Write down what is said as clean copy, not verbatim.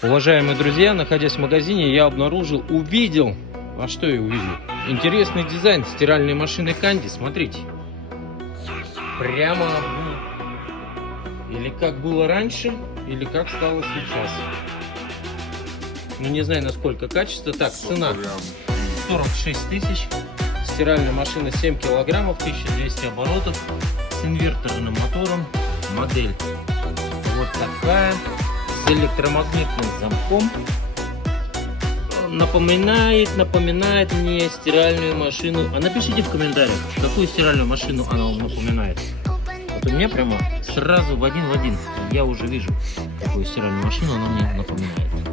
Уважаемые друзья, находясь в магазине, я увидел, а что я увидел? Интересный дизайн стиральной машины Канди, смотрите. Прямо, или как было раньше, или как стало сейчас. Ну, не знаю, насколько качество. Так, цена 46 тысяч. Стиральная машина 7 килограммов, 1200 оборотов, с инверторным мотором. Модель вот такая, с электромагнитным замком. Напоминает мне стиральную машину. А напишите в комментариях, какую стиральную машину она вам напоминает. Вот у меня прямо сразу в один. Я уже вижу, какую стиральную машину она мне напоминает.